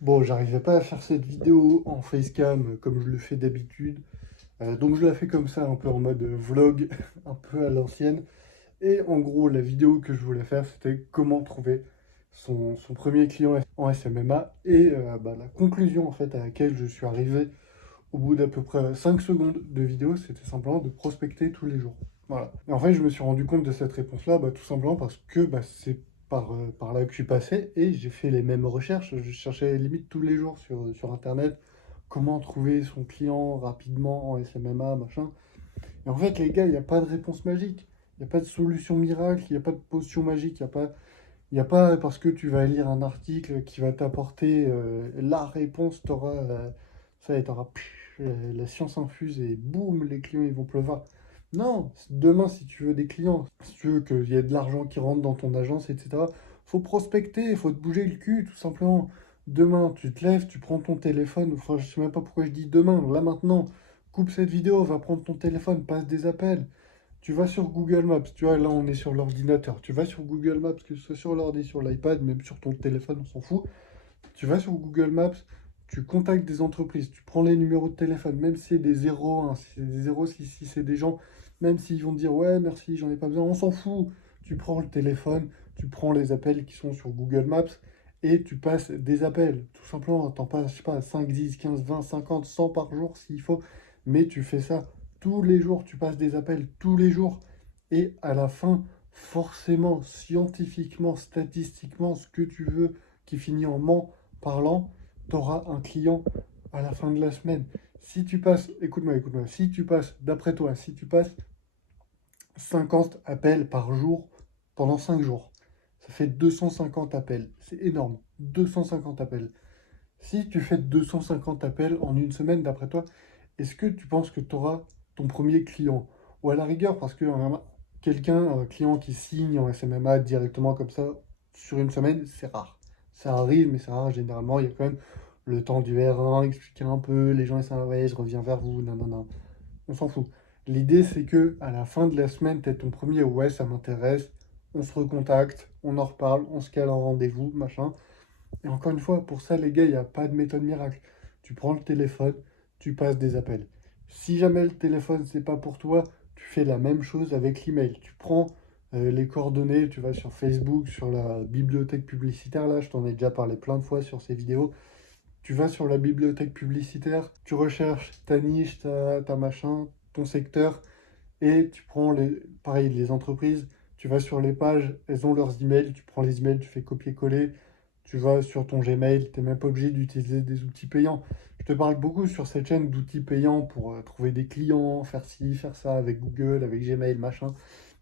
Bon, j'arrivais pas à faire cette vidéo en facecam comme je le fais d'habitude. Donc je la fais comme ça, un peu en mode vlog, un peu à l'ancienne. Et en gros, la vidéo que je voulais faire, c'était comment trouver son premier client en SMMA. Et la conclusion en fait à laquelle je suis arrivé au bout d'à peu près 5 secondes de vidéo, c'était simplement de prospecter tous les jours. Voilà. Et en fait, je me suis rendu compte de cette réponse-là, tout simplement parce que c'est par là que je suis passé et j'ai fait les mêmes recherches. Je cherchais limite tous les jours sur Internet comment trouver son client rapidement en SMMA, machin. Et en fait, les gars, il n'y a pas de réponse magique. Il n'y a pas de solution miracle, il n'y a pas de potion magique, il y a pas parce que tu vas lire un article qui va t'apporter la réponse, ça y est, t'auras la science infuse et boum, les clients ils vont pleuvoir. Non, demain si tu veux des clients, si tu veux qu'il y ait de l'argent qui rentre dans ton agence, etc., faut prospecter, il faut te bouger le cul, tout simplement. Demain, tu te lèves, tu prends ton téléphone, enfin je sais même pas pourquoi je dis demain, là maintenant, coupe cette vidéo, va prendre ton téléphone, passe des appels. Tu vas sur Google Maps, tu vois, là on est sur l'ordinateur. Tu vas sur Google Maps, que ce soit sur l'ordi, sur l'iPad, même sur ton téléphone, on s'en fout. Tu vas sur Google Maps, tu contactes des entreprises, tu prends les numéros de téléphone, même si c'est des 01, si c'est des 06, si c'est des gens, même s'ils vont te dire ouais, merci, j'en ai pas besoin, on s'en fout. Tu prends le téléphone, tu prends les appels qui sont sur Google Maps et tu passes des appels. Tout simplement, t'en passes, je sais pas, 5, 10, 15, 20, 50, 100 par jour s'il faut, mais tu fais ça tous les jours, tu passes des appels tous les jours et à la fin, forcément, scientifiquement, statistiquement, ce que tu veux qui finit en ment parlant, tu auras un client à la fin de la semaine. Si tu passes, écoute-moi, si tu passes, d'après toi, si tu passes 50 appels par jour pendant 5 jours, ça fait 250 appels. C'est énorme. 250 appels. Si tu fais 250 appels en une semaine, d'après toi, est-ce que tu penses que tu auras ton premier client? Ou à la rigueur, parce que quelqu'un, un client qui signe en SMMA directement comme ça, sur une semaine, c'est rare. Ça arrive, mais c'est rare. Généralement, il y a quand même le temps du R1, expliquer un peu, les gens ils sont ouais, je reviens vers vous, non, non, non. On s'en fout. L'idée, c'est que à la fin de la semaine, tu ton premier, ouais, ça m'intéresse, on se recontacte, on en reparle, on se cale un rendez-vous, machin. Et encore une fois, pour ça, les gars, il n'y a pas de méthode miracle. Tu prends le téléphone, tu passes des appels. Si jamais le téléphone, c'est pas pour toi, tu fais la même chose avec l'email. Tu prends les coordonnées, tu vas sur Facebook, sur la bibliothèque publicitaire. Là, je t'en ai déjà parlé plein de fois sur ces vidéos. Tu vas sur la bibliothèque publicitaire, tu recherches ta niche, ta machin, ton secteur, et tu prends pareil, les entreprises, tu vas sur les pages, elles ont leurs emails, tu prends les emails, tu fais copier-coller, tu vas sur ton Gmail, tu n'es même pas obligé d'utiliser des outils payants. Je te parle beaucoup sur cette chaîne d'outils payants pour trouver des clients, faire ci, faire ça avec Google, avec Gmail, machin.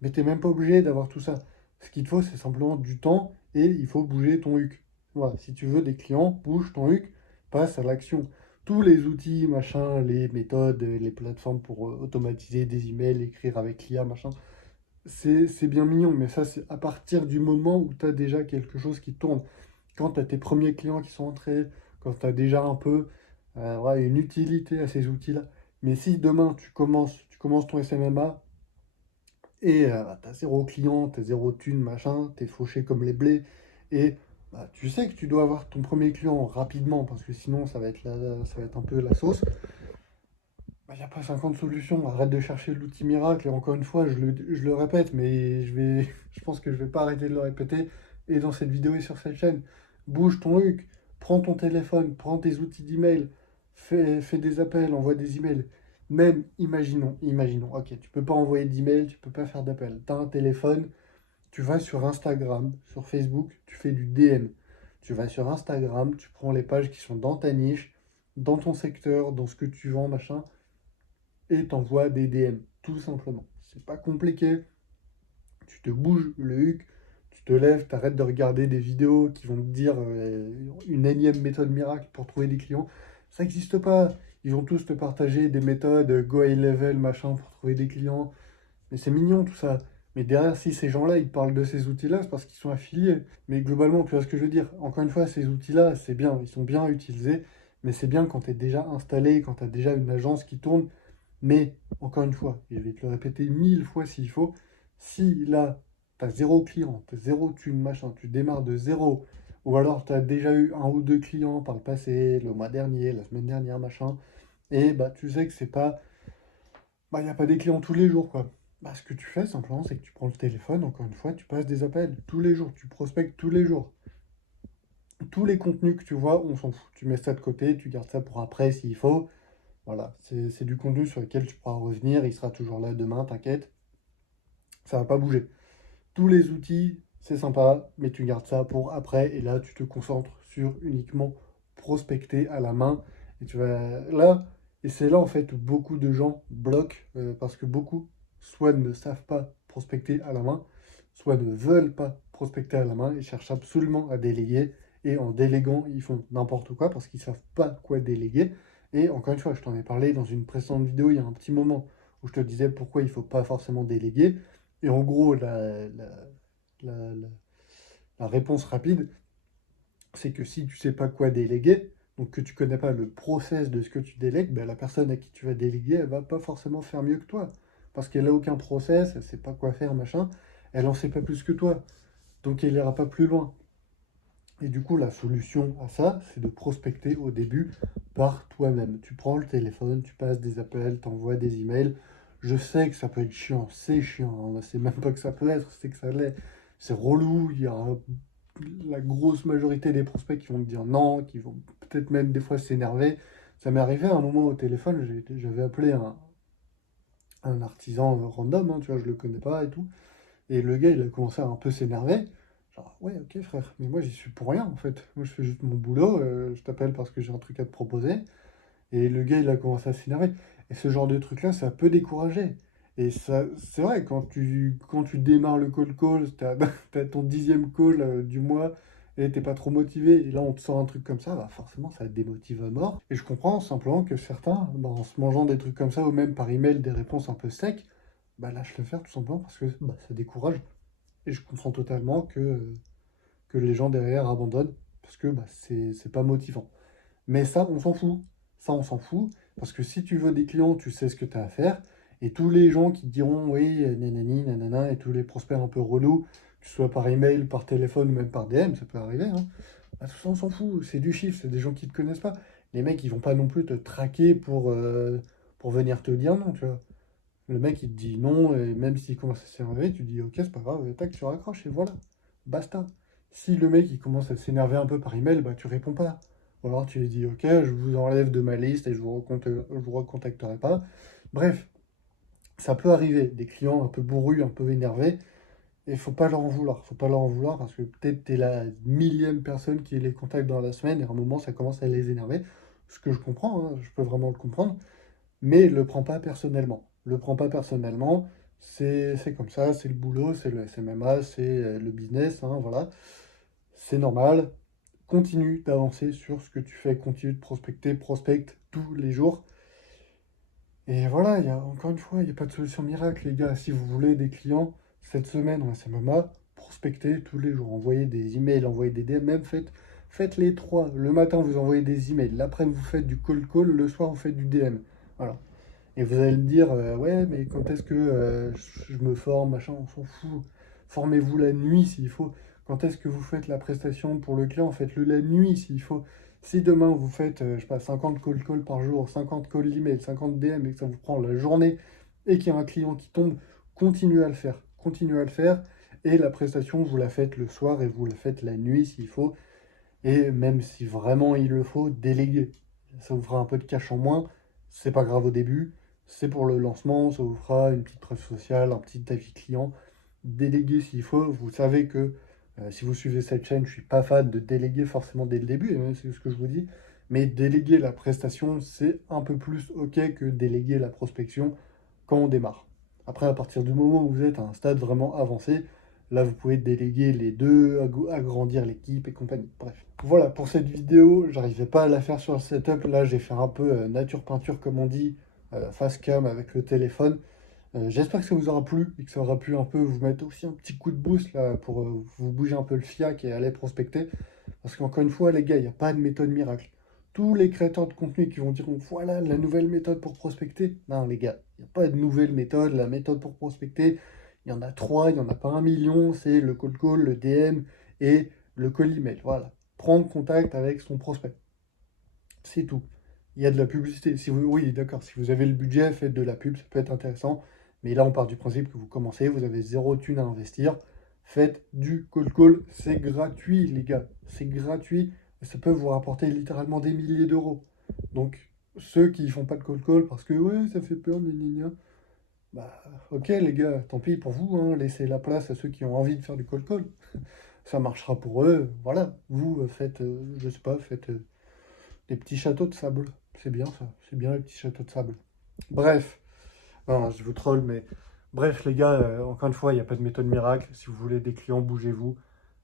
Mais tu n'es même pas obligé d'avoir tout ça. Ce qu'il te faut, c'est simplement du temps et il faut bouger ton huc. Voilà, si tu veux des clients, bouge ton huc, passe à l'action. Tous les outils, machin, les méthodes, les plateformes pour automatiser des emails, écrire avec l'IA, machin, c'est bien mignon, mais ça, c'est à partir du moment où tu as déjà quelque chose qui tourne. Quand tu as tes premiers clients qui sont entrés, quand tu as déjà un peu ouais, une utilité à ces outils-là. Mais si demain tu commences ton SMMA et tu as zéro client, tu as zéro thune, machin, tu es fauché comme les blés, et tu sais que tu dois avoir ton premier client rapidement, parce que sinon ça va être un peu la sauce. Il n'y a pas 50 solutions, arrête de chercher l'outil miracle. Et encore une fois, je le répète, mais je pense que je vais pas arrêter de le répéter. Et dans cette vidéo et sur cette chaîne, bouge ton huc, prends ton téléphone, prends tes outils d'email, fais des appels, envoie des emails. Même, imaginons, ok, tu peux pas envoyer d'email, tu peux pas faire d'appel. Tu as un téléphone, tu vas sur Instagram, sur Facebook, tu fais du DM. Tu vas sur Instagram, tu prends les pages qui sont dans ta niche, dans ton secteur, dans ce que tu vends, machin et t'envoies des DM, tout simplement. C'est pas compliqué, tu te bouges le huc, tu te lèves, t'arrêtes de regarder des vidéos qui vont te dire une énième méthode miracle pour trouver des clients. Ça n'existe pas. Ils vont tous te partager des méthodes go high level, machin, pour trouver des clients. Mais c'est mignon tout ça. Mais derrière, si ces gens-là, ils parlent de ces outils-là, c'est parce qu'ils sont affiliés. Mais globalement, tu vois ce que je veux dire. Encore une fois, ces outils-là, c'est bien, ils sont bien utilisés. Mais c'est bien quand tu es déjà installé, quand tu as déjà une agence qui tourne. Mais, encore une fois, et je vais te le répéter 1000 fois s'il faut, si là, tu as zéro client, tu as zéro thune, machin, tu démarres de zéro, ou alors tu as déjà eu un ou deux clients par le passé, le mois dernier, la semaine dernière, machin, et bah tu sais que c'est pas, bah il n'y a pas des clients tous les jours, quoi. Bah ce que tu fais simplement, c'est que tu prends le téléphone, encore une fois, tu passes des appels tous les jours, tu prospectes tous les jours. Tous les contenus que tu vois, on s'en fout. Tu mets ça de côté, tu gardes ça pour après s'il faut. Voilà, c'est du contenu sur lequel tu pourras revenir, il sera toujours là demain, t'inquiète, ça va pas bouger. Tous les outils, c'est sympa, mais tu gardes ça pour après, et là, tu te concentres sur uniquement prospecter à la main, et tu vas là, et c'est là en fait où beaucoup de gens bloquent, parce que beaucoup, soit ne savent pas prospecter à la main, soit ne veulent pas prospecter à la main, et cherchent absolument à déléguer, et en déléguant, ils font n'importe quoi, parce qu'ils savent pas quoi déléguer, et encore une fois, je t'en ai parlé dans une précédente vidéo, il y a un petit moment, où je te disais pourquoi il faut pas forcément déléguer, et en gros, la- la- la réponse rapide, c'est que si tu sais pas quoi déléguer, donc que tu connais pas le process de ce que tu délègues, ben la personne à qui tu vas déléguer, elle va pas forcément faire mieux que toi. Parce qu'elle a aucun process, elle sait pas quoi faire, machin, elle en sait pas plus que toi. Donc elle ira pas plus loin. Et du coup, la solution à ça, c'est de prospecter au début par toi-même. Tu prends le téléphone, tu passes des appels, t'envoies des emails. Je sais que ça peut être chiant, c'est chiant, hein. C'est même pas que ça peut être, c'est que ça l'est. C'est relou, il y a la grosse majorité des prospects qui vont me dire non, qui vont peut-être même des fois s'énerver. Ça m'est arrivé à un moment au téléphone, j'avais appelé un artisan random, hein, tu vois, je le connais pas et tout. Et le gars, il a commencé à un peu s'énerver. Genre, ouais, ok, frère, mais moi, j'y suis pour rien, en fait. Moi, je fais juste mon boulot, je t'appelle parce que j'ai un truc à te proposer. Et le gars, il a commencé à s'énerver. Et ce genre de truc-là, ça peut décourager. Et ça, c'est vrai, quand tu démarres le call, t'as ton 10e call du mois, et t'es pas trop motivé, et là, on te sort un truc comme ça, bah forcément, ça te démotive à mort. Et je comprends simplement que certains, bah, en se mangeant des trucs comme ça, ou même par email, des réponses un peu secs, bah lâchent le faire tout simplement parce que bah, ça décourage. Et je comprends totalement que les gens derrière abandonnent parce que bah, c'est pas motivant. Mais ça, on s'en fout. Ça, on s'en fout parce que si tu veux des clients, tu sais ce que tu as à faire. Et tous les gens qui te diront oui, nanani, nanana, et tous les prospects un peu relous, que ce soit par email, par téléphone ou même par DM, ça peut arriver, hein. Bah, tout ça, on s'en fout. C'est du chiffre, c'est des gens qui te connaissent pas. Les mecs, ils vont pas non plus te traquer pour venir te dire non, tu vois. Le mec, il te dit non, et même s'il commence à s'énerver, tu dis ok, c'est pas grave, et tac, tu raccroches, et voilà, basta. Si le mec, il commence à s'énerver un peu par email, bah tu réponds pas. Ou alors tu lui dis ok, je vous enlève de ma liste et je vous recontacterai pas. Bref, ça peut arriver, des clients un peu bourrus, un peu énervés, et faut pas leur en vouloir. Faut pas leur en vouloir parce que peut-être t'es la millième personne qui les contacte dans la semaine, et à un moment, ça commence à les énerver. Ce que je comprends, hein, je peux vraiment le comprendre. Mais le prends pas personnellement. Le prends pas personnellement, c'est comme ça, c'est le boulot, c'est le SMMA, c'est le business, hein, voilà. C'est normal. Continue d'avancer sur ce que tu fais, continue de prospecter, prospecte tous les jours. Et voilà, encore une fois, il n'y a pas de solution miracle, les gars. Si vous voulez des clients cette semaine en SMMA, prospectez tous les jours, envoyez des emails, envoyez des DM, même faites les trois. Le matin, vous envoyez des emails, l'après-midi, vous faites du call, le soir, vous faites du DM. Voilà. Et vous allez me dire, ouais, mais quand est-ce que je me forme, machin, on s'en fout. Formez-vous la nuit s'il faut. Quand est-ce que vous faites la prestation pour le client, faites-le la nuit s'il faut. Si demain vous faites, je sais pas, 50 call par jour, 50 call email, 50 DM et que ça vous prend la journée et qu'il y a un client qui tombe, continuez à le faire. Continuez à le faire. Et la prestation, vous la faites le soir et vous la faites la nuit s'il faut. Et même si vraiment il le faut, déléguer. Ça vous fera un peu de cash en moins. C'est pas grave au début. C'est pour le lancement. Ça vous fera une petite preuve sociale, un petit avis client. Déléguer s'il faut. Vous savez que si vous suivez cette chaîne, je suis pas fan de déléguer forcément dès le début, hein, c'est ce que je vous dis. Mais déléguer la prestation, c'est un peu plus OK que déléguer la prospection quand on démarre. Après, à partir du moment où vous êtes à un stade vraiment avancé, là, vous pouvez déléguer les deux, agrandir l'équipe et compagnie. Bref. Voilà, pour cette vidéo, j'arrivais pas à la faire sur le setup. Là, j'ai fait un peu nature peinture, comme on dit, face cam avec le téléphone. J'espère que ça vous aura plu et que ça aura pu un peu vous mettre aussi un petit coup de boost là pour vous bouger un peu le fiac et aller prospecter. Parce qu'encore une fois, les gars, il n'y a pas de méthode miracle. Tous les créateurs de contenu qui vont dire voilà la nouvelle méthode pour prospecter. Non, les gars, il n'y a pas de nouvelle méthode. La méthode pour prospecter, il y en a trois, il n'y en a pas 1 million. C'est le cold call, le DM et le call email. Voilà. prendre contact avec son prospect. C'est tout. Il y a de la publicité. Si vous, oui, d'accord, si vous avez le budget, faites de la pub, ça peut être intéressant. Mais là, on part du principe que vous commencez, vous avez 0 thune à investir. Faites du cold call. C'est gratuit, les gars. C'est gratuit. Et ça peut vous rapporter littéralement des milliers d'euros. Donc, ceux qui font pas de cold call parce que, ouais, ça fait peur, gna gna gna, bah, ok, les gars, tant pis pour vous, hein, laissez la place à ceux qui ont envie de faire du cold call. Ça marchera pour eux. Voilà. Vous, faites, je sais pas, faites des petits châteaux de sable. C'est bien ça. C'est bien les petits châteaux de sable. Bref. Non, je vous troll, mais bref, les gars, encore une fois, il n'y a pas de méthode miracle. Si vous voulez des clients, bougez-vous.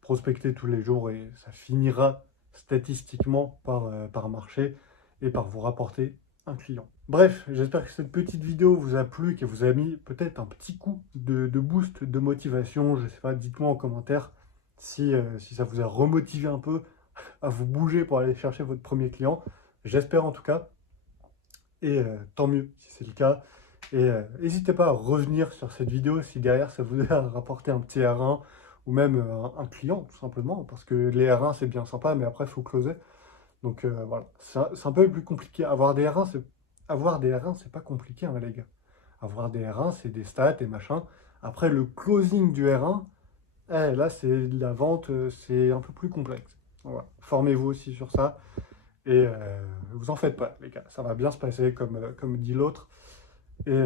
Prospectez tous les jours et ça finira statistiquement par marcher et par vous rapporter un client. Bref, j'espère que cette petite vidéo vous a plu, qu'elle vous a mis peut-être un petit coup de boost de motivation. Je sais pas, dites-moi en commentaire si ça vous a remotivé un peu à vous bouger pour aller chercher votre premier client. J'espère en tout cas. Et tant mieux si c'est le cas. Et n'hésitez pas à revenir sur cette vidéo si derrière ça vous a rapporté un petit R1 ou même un client tout simplement. Parce que les R1 c'est bien sympa mais après il faut closer. Donc voilà, c'est un peu plus compliqué. Avoir des R1 c'est pas compliqué hein, les gars. Avoir des R1 c'est des stats et machin. Après le closing du R1, là c'est de la vente, c'est un peu plus complexe. Voilà. Formez-vous aussi sur ça. Et vous en faites pas, les gars. Ça va bien se passer, comme dit l'autre. Et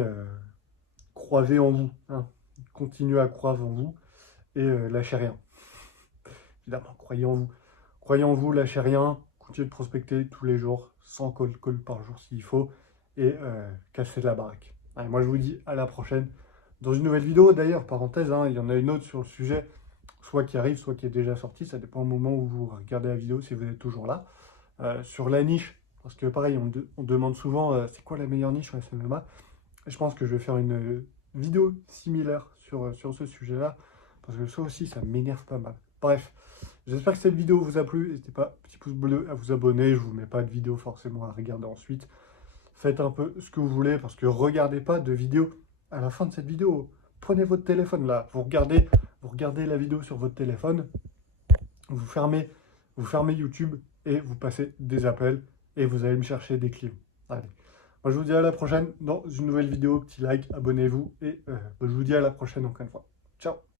croyez en vous. Hein. Continuez à croire en vous. Et lâchez rien. Évidemment, croyez en vous. Croyez en vous, lâchez rien. Continuez de prospecter tous les jours, 100 call par jour s'il faut. Et cassez de la baraque. Allez, moi, je vous dis à la prochaine. Dans une nouvelle vidéo, d'ailleurs, parenthèse, hein, il y en a une autre sur le sujet, soit qui arrive, soit qui est déjà sortie. Ça dépend au moment où vous regardez la vidéo, si vous êtes toujours là. Sur la niche, parce que pareil, on demande souvent c'est quoi la meilleure niche en SMMA. Et je pense que je vais faire une vidéo similaire sur ce sujet-là, parce que ça aussi, ça m'énerve pas mal. Bref, j'espère que cette vidéo vous a plu. N'hésitez pas, petit pouce bleu, à vous abonner. Je vous mets pas de vidéo forcément à regarder ensuite. Faites un peu ce que vous voulez, parce que regardez pas de vidéo à la fin de cette vidéo. Prenez votre téléphone là, vous regardez la vidéo sur votre téléphone, vous fermez YouTube et vous passez des appels et vous allez me chercher des clients. Allez, moi je vous dis à la prochaine dans une nouvelle vidéo, petit like, abonnez-vous et je vous dis à la prochaine encore une fois. Ciao!